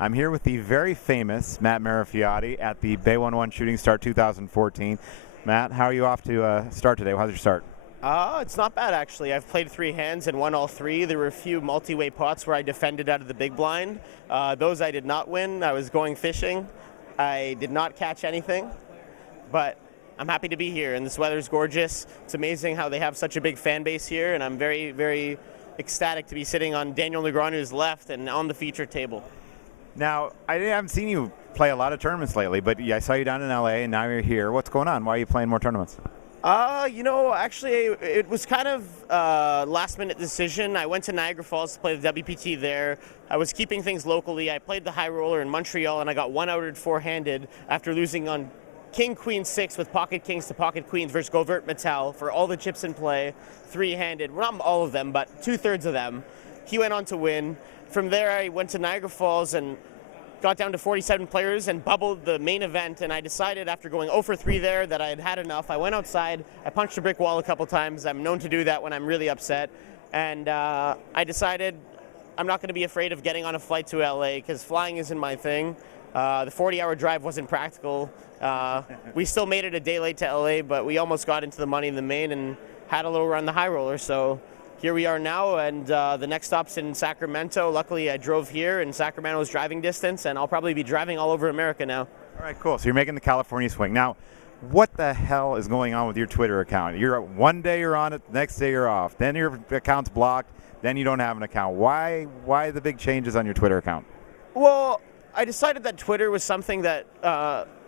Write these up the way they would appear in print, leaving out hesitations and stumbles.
I'm here with the very famous Matt Marafioti at the Bay 1-1 Shooting Star 2014. Matt, how are you off to start today? How's your start? It's not bad, actually. I've played 3 hands and won all 3. There were a few multi-way pots where I defended out of the big blind. Those I did not win. I was going fishing. I did not catch anything, but I'm happy to be here, and this weather's gorgeous. It's amazing how they have such a big fan base here, and I'm very, very ecstatic to be sitting on Daniel Negreanu's left and on the feature table. Now, I haven't seen you play a lot of tournaments lately, but I saw you down in LA, and now you're here. What's going on? Why are you playing more tournaments? Actually, it was kind of a last-minute decision. I went to Niagara Falls to play the WPT there. I was keeping things locally. I played the high roller in Montreal, and I got one-outed four-handed after losing on King, Queen, 6 with pocket kings to pocket queens versus Govert Mattel for all the chips in play, 3-handed. Well, not all of them, but 2/3 of them. He went on to win. From there, I went to Niagara Falls and got down to 47 players and bubbled the main event, and I decided after going 0 for 3 there that I had had enough. I went outside, I punched a brick wall a couple times. I'm known to do that when I'm really upset, and I decided I'm not going to be afraid of getting on a flight to LA because flying isn't my thing. The 40-hour drive wasn't practical. We still made it a day late to LA, but we almost got into the money in the main and had a little run the high roller, so here we are now, and the next stop's in Sacramento. Luckily, I drove here, and Sacramento's driving distance, and I'll probably be driving all over America now. All right, cool. So you're making the California swing. Now, what the hell is going on with your Twitter account? One day you're on it, the next day you're off. Then your account's blocked, then you don't have an account. Why the big changes on your Twitter account? Well, I decided that Twitter was something that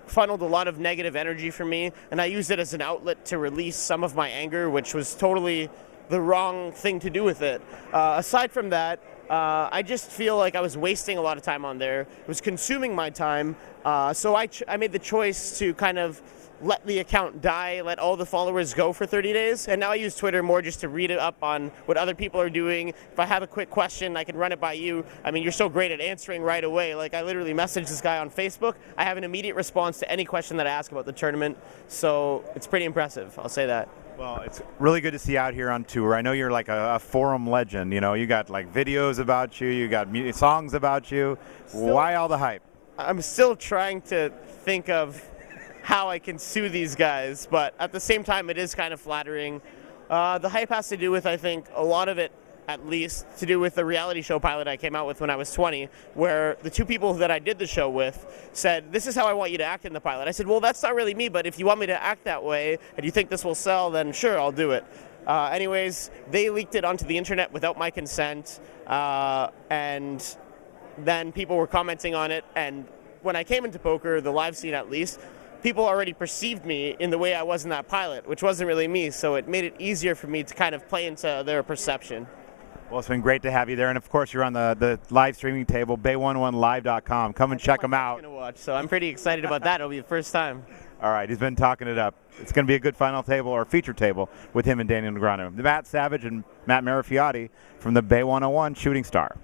funneled a lot of negative energy for me, and I used it as an outlet to release some of my anger, which was totally the wrong thing to do with it. Aside from that, I just feel like I was wasting a lot of time on there. It was consuming my time, so I made the choice to kind of let the account die, let all the followers go for 30 days, and now I use Twitter more just to read it up on what other people are doing. If I have a quick question, I can run it by you. I mean, you're so great at answering right away. Like, I literally messaged this guy on Facebook. I have an immediate response to any question that I ask about the tournament, so it's pretty impressive, I'll say that. Well, it's really good to see you out here on tour. I know you're like a forum legend. You know, you got like videos about you, you got songs about you. Why all the hype? I'm still trying to think of how I can sue these guys, but at the same time, it is kind of flattering. The hype has to do with, I think, a lot of it, at least, to do with the reality show pilot I came out with when I was 20, where the 2 people that I did the show with said, "This is how I want you to act in the pilot." I said, "Well, that's not really me, but if you want me to act that way and you think this will sell, then sure, I'll do it." Anyways, they leaked it onto the internet without my consent, and then people were commenting on it, and when I came into poker, the live scene at least, people already perceived me in the way I was in that pilot, which wasn't really me, so it made it easier for me to kind of play into their perception. Well, it's been great to have you there, and of course you're on the live streaming table, bay11live.com. Come and check them out. Watch, so I'm pretty excited about that. It'll be the first time. All right, he's been talking it up. It's going to be a good final table or feature table with him and Daniel Negreanu. Matt Savage and Matt Marafioti from the Bay 101 Shooting Star.